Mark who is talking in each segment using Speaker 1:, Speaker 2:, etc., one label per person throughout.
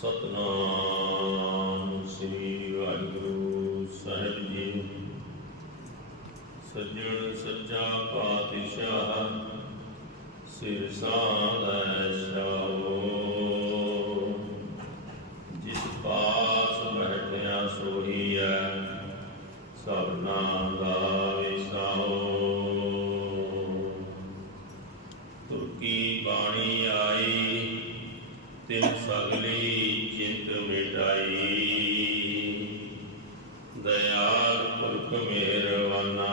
Speaker 1: ਸਤਨਾਮ ਸ੍ਰੀ ਵਾਹਿਗੁਰੂ ਸਾਹਿਬ ਜੀ। ਸੱਜਣ ਸੱਚਾ ਪਾਤਸ਼ਾਹ ਸਿਰ ਸਾਧੈ ਸ਼ਾਓ ਜਿਸ ਪਾਸ ਬੈਠਿਆ ਸੋਹੀਐ ਸਭਨਾ ਦਾ ਵਿਸਾਓ। ਤੁਰਕੀ ਬਾਣੀ ਆਈ? ਤਿਨ ਸਗਲੀ ਚਿੰਤ ਮਿਟਾਈ। ਦਇਆਲ ਪੁਰਖ ਮਿਹਰਵਾਨਾ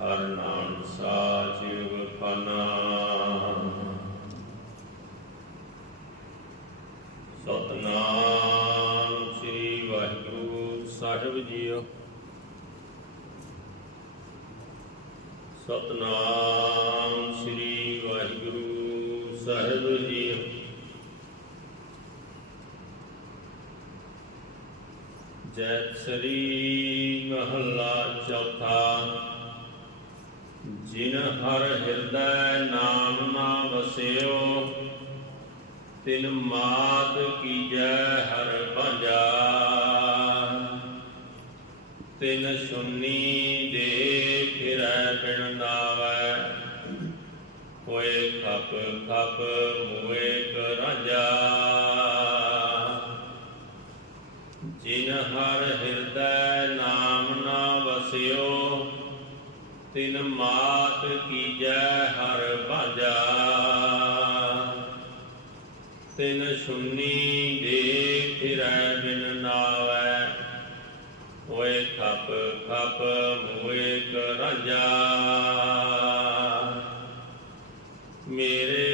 Speaker 1: ਹਰ ਨਾਮ ਸਾਚ ਵਫਨਾ ਸਤਨਾਮ ਸ੍ਰੀ ਵਾਹਿਗੁਰੂ ਸਾਹਿਬ ਜੀਓ। ਸਤਨਾਮ ਸ੍ਰੀ ਵਾਹਿਗੁਰੂ ਸਾਹਿਬ ਜੀਓ। ਜੈ ਸ੍ਰੀ ਮਹੱਲਾ ਚੌਥਾ। ਜਿਨ ਹਰ ਹਿਰਦੈ ਨਾਮ ਨਾ ਵਸਿਓ, ਤਿਨ ਮਾਤ ਕੀਜੈ ਹਰ ਭਜਾ। ਤਿਨ ਸੁਨੀ ਦੇ ਫਿਰੈ ਬਿਨ ਨਾਵੈ, ਹੋਏ ਖਪ ਖਪ ਮੂਏ ਕਰਾਜਾ ਹਰ ਹਿਰਦੈ ਨਾਮ ਨਾ ਵਸਿਓ, ਤਿਨ ਮਾਤ ਕੀਜੈ ਹਰ ਭਾਜਾ। ਤਿਨ ਸੁਨੀ ਦੇ ਫਿਰੈ ਬਿਨ ਨਾਵੈ, ਹੋਏ ਖਪ ਖਪ ਮੂਏ ਕਰਾਜਾ। ਮੇਰੇ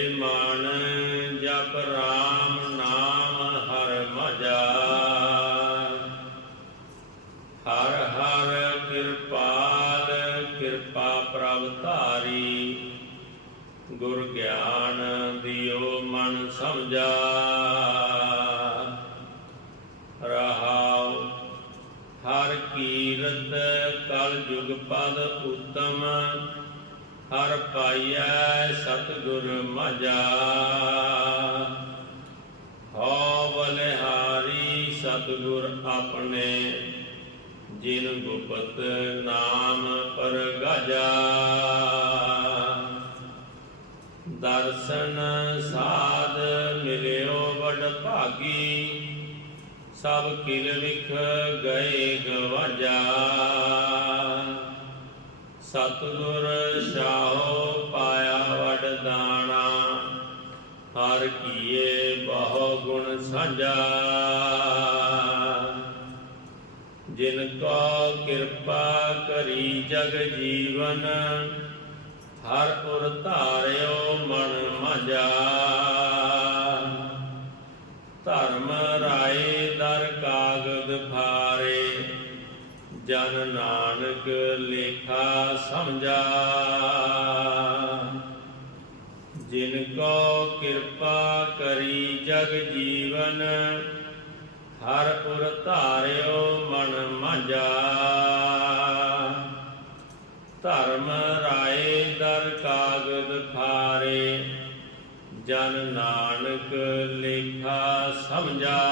Speaker 1: ਹਰ ਕਿਰਪਾਲ ਕਿਰਪਾ ਪ੍ਰਭ ਧਾਰੀ। ਗੁਰ ਗਿਆਨ ਦਿਓ ਮਨ ਸਮਝਾ। ਰਹਾਉ ਹਰ ਕੀਰਤ ਕਲ ਜੁਗ ਪਦ ਉਤਮ। ਹਰ ਪਾਈਐ ਸਤਿਗੁਰ ਮਜਾ ਹੋ ਬਲਿਹਾਰੀ ਸਤਿਗੁਰ ਆਪਣੇ। ਜਿਨ ਗੁਪਤ ਨਾਮ ਪਰਗਾਜਾ। ਦਰਸ਼ਨ ਸਾਧ ਮਿਲਿਓ ਵਡ ਭਾਗੀ, ਸਭ ਕਿਲ ਵਿਖ ਗਏ ਗਵਾਜਾ। ਸਤਿਗੁਰ ਸ਼ਾਹੋ ਪਾਇਆ ਵਡ ਦਾਣਾ, ਹਰ ਕੀਏ ਬਹੁ ਗੁਣ ਸਾਂਝਾ। ਜਿਨ ਕੋ ਕਿਰਪਾ ਕਰੀ ਜਗ ਜੀਵਨ, ਹਰ ਪੁਰ ਧਾਰਿਓ ਮਨ ਮਜਾ। ਧਰਮ ਰਾਏ ਦਰ ਕਾਗਦ ਫਾਰੇ, ਜਨ ਨਾਨਕ ਲੇਖਾ ਸਮਝਾ। ਜਿਨ ਕੋ ਕਿਰਪਾ ਕਰੀ ਜਗ ਜੀਵਨ ਹਰ ਪੁਰ ਧਾਰਿਓ ਮਨ ਮਾਂਜਾ। ਧਰਮ ਰਾਏ ਦਰ ਕਾਗਦ ਖਾਰੇ ਜਨ ਨਾਨਕ ਲੇਖਾ ਸਮਝਾ।